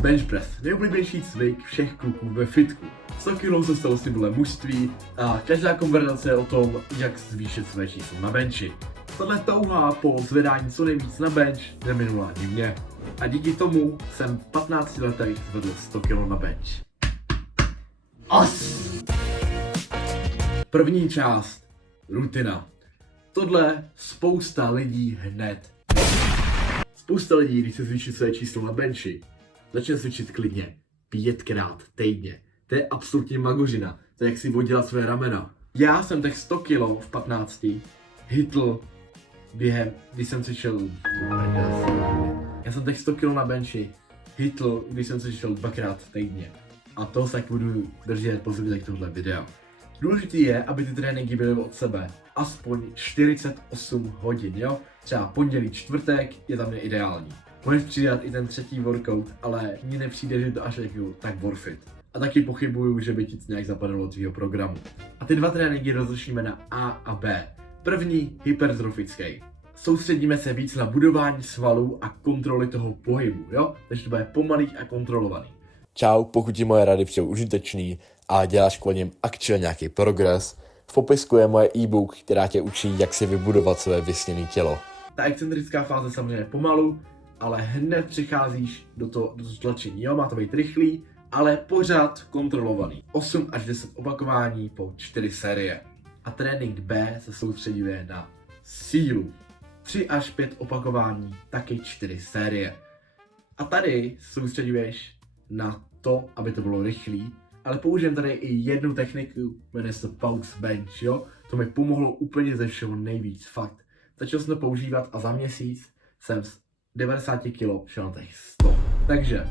Bench press, nejoblíbenější cvik všech kluků ve fitku. 100 kg se stalo symbolem mužství a každá konverzace je o tom, jak zvýšit své číslo na benchi. Tahle touha po zvedání co nejvíc na bench neminula ani mě. A díky tomu jsem v 15 letech zvedl 100 kg na bench. As! První část. Rutina. Tohle spousta lidí hned. Spousta lidí, když se zvýší své číslo na benchi, začne cvičit klidně 5krát týdně. To je absolutně magořina. To je jak si oddělat své ramena. Já jsem těch 100 kg v 15 hitl během, když jsem cvičil... Já jsem těch 100 kg na benchi hitl, když jsem cvičil 2krát týdně. A to se budu držet po zbytek tohle videa. Důležité je, aby ty tréninky byly od sebe aspoň 48 hodin, jo? Třeba pondělí, čtvrtek je tam ideální. Můžeš přidat i ten třetí workout, ale mně nepřijde, že to až jako tak worth it. A taky pochybuju, že by ti to nějak zapadlo do tvýho programu. A ty dva tréninky rozlišíme na A a B. První, hypertrofický. Soustředíme se víc na budování svalů a kontroly toho pohybu, jo? Takže to bude pomalý a kontrolovaný. Čau, pokud ti moje rady přijou užitečný a děláš kvůli něm akčně nějaký progres, v popisku je moje e-book, která tě učí, jak si vybudovat své vysněné tělo. Ta excentrická fáze samozřejmě pomalu, ale hned přicházíš do toho tlačení, jo? Má to být rychlý, ale pořád kontrolovaný. 8 až 10 opakování po 4 série. A trénink B se soustředuje na sílu. 3 až 5 opakování, taky 4 série. A tady soustředuješ na to, aby to bylo rychlý, ale použijem tady i jednu techniku, jmenuje se pause bench, jo? To mi pomohlo úplně ze všeho nejvíc, fakt. Začal jsem to používat a za měsíc jsem z 90 kg šel na těch 100. Takže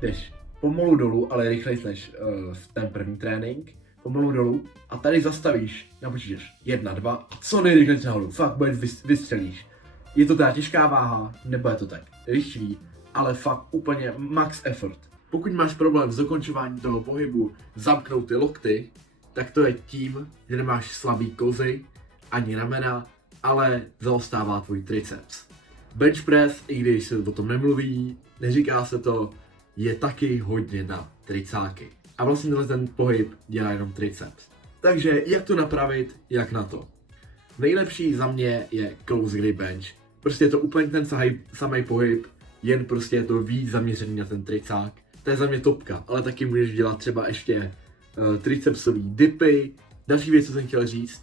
jdeš pomalu dolů, ale rychleji než v ten první trénink, pomalu dolů a tady zastavíš, napočítáš 1, 2 a co nejrychleji nahoru, fakt vystřelíš. Je to teda těžká váha, nebo je to tak rychlý, ale fakt úplně max effort. Pokud máš problém s dokončováním toho pohybu, zamknout ty lokty, tak to je tím, že nemáš slabý kozy, ani ramena, ale zaostává tvůj triceps. Bench press, i když se o tom nemluví, neříká se to, je taky hodně na tricáky. A vlastně ten pohyb dělá jenom triceps. Takže jak to napravit, jak na to? Nejlepší za mě je close grip bench. Prostě je to úplně ten samý pohyb, jen prostě je to víc zaměřený na ten tricák. To je za mě topka, ale taky můžeš dělat třeba ještě tricepsový dipy. Další věc, co jsem chtěl říct,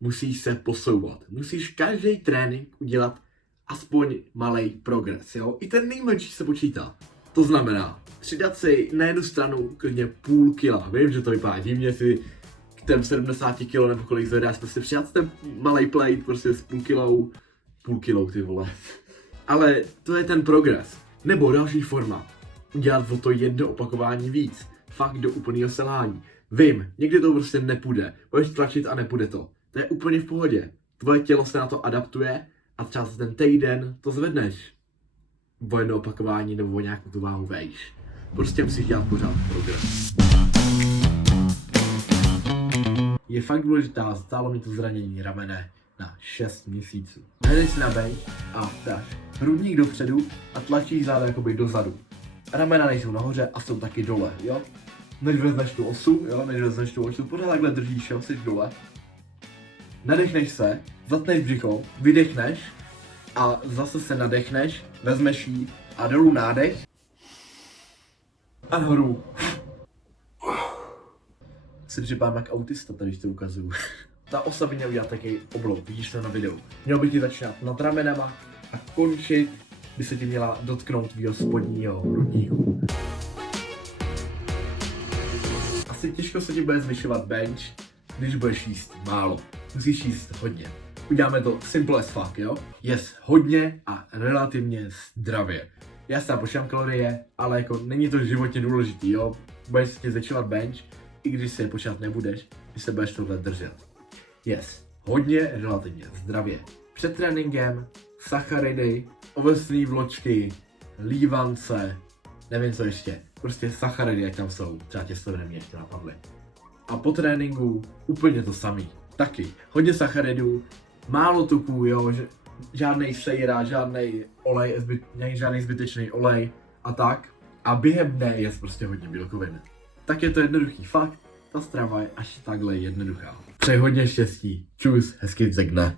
musíš se posouvat. Musíš každý trénink udělat aspoň malej progres, jo? I ten nejmenší se počítá. To znamená, přidat si na jednu stranu klidně půl kila. Vím, že to vypadá divně, si k těm 70 kg nebo kolik zvedáš, prostě přidat ten malej plate prostě s půl kilou ty vole. Ale to je ten progres. Nebo další forma. Udělat o to jedno opakování víc. Fakt do úplného selhání. Vím, někdy to prostě nepůjde. Budeš tlačit a nepůjde to. To je úplně v pohodě. Tvoje tělo se na to adaptuje a třeba za ten týden to zvedneš. O jedno opakování nebo o nějakou tu váhu vejš. Prostě musíš dělat pořád progres. Je fakt důležitá, stálo mi to zranění ramene na 6 měsíců. Jdeš si na bench a dáš hrudník dopředu a tlačíš záda jakoby dozadu. Ramena nejsou nahoře a jsou taky dole, jo? Než vezmeš tu osu, jo? Než vezmeš tu osu, pořád takhle držíš, jo? Jsi dole. Nadechneš se, zatneš břicho, vydechneš a zase se nadechneš, vezmeš jí a dolů nádech a nahoru. Si připadám jak autista, tady když to ukazuju. Ta osa by měla udělat takový oblouk, vidíš to na videu. Měl by ti začínat nad ramenama a končit by se ti měla dotknout tvýho spodního hrudníku. Asi těžko se ti bude zvyšovat bench, když budeš jíst málo. Musíš jíst hodně. Uděláme to simple as fuck, jo? Jes hodně a relativně zdravě. Já si počítám kalorie, ale jako není to životně důležitý, jo? Budeš se ti zvětšovat bench, i když si je počítat nebudeš, když se budeš tohle držet. Jes hodně, relativně zdravě. Před tréninkem sacharidy, ovesné vločky, lívance, nevím co ještě. Prostě sacharidy, jak tam jsou, třeba těstoviny mě ještě napadly. A po tréninku úplně to samý. Taky hodně sacharidů, málo tuků, jo, žádnej sejra, žádnej olej, žádný zbytečný olej a tak. a během dne je prostě hodně bílkovin. Tak je to jednoduchý fakt, ta strava je až takhle jednoduchá. Přeji hodně štěstí, čus, hezký zbytek dne.